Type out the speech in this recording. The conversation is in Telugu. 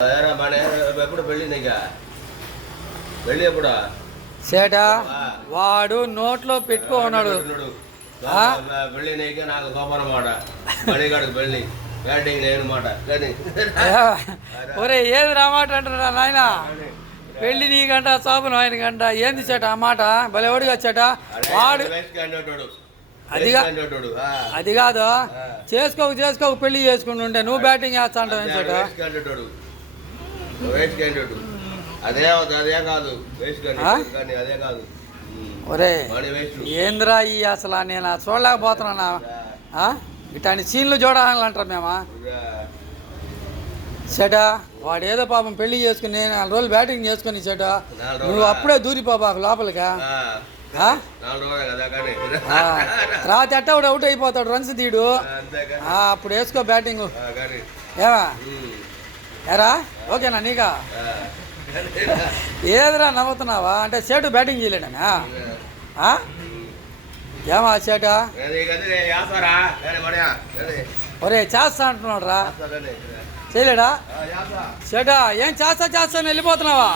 ఎప్పుడు పెళ్ళి నీక పెళ్ళి ఎప్పుడు సేటా వాడు నోట్లో పెట్టుకో ఉన్నాడు. పెళ్ళి నీకే నాకు గోపరం మాట మణిగాడికి పెళ్ళి బ్యాటింగ్ నేను మాట ఒరే ఏది రామాట అంటున్నా నాయన, పెళ్ళి నీకంట శోభనం ఆయనకంట ఏంది చేట ఆ మాట భలేవాడిగా వచ్చాట వాడు. అది కాదు, చేసుకోక పెళ్లి చేసుకుంటుంటే నువ్వు బ్యాటింగ్ వేస్తా అంటావు ఏం చేట? అదే కాదు అదే కాదు. ఒరే ఏంద్రా ఈ అసలు నేను చూడలేకపోతున్నా. ఇట్లాంటి సీన్లు చూడాలంటారు మేమా చేటా? వాడు ఏదో పాపం పెళ్లి చేసుకుని నేను 4 రోజులు బ్యాటింగ్ చేసుకుని చేటా, నువ్వు అప్పుడే దూరిపోబాకు లోపలికా. తర్వాత ఎట్టవుడు అవుట్ అయిపోతాడు, రన్స్ తీడు, అప్పుడు వేసుకో బ్యాటింగ్. ఏమా ఏరా ఓకేనా నీకా? ఏదిరా నవ్వుతున్నావా అంటే సేటు బ్యాటింగ్ చేయలేడనా? ఏమా సేటా? ఒరే చేస్తా అంటున్నాడు రా, చేయలేడా? సేటా ఏం చేస్తాను వెళ్ళిపోతున్నావా?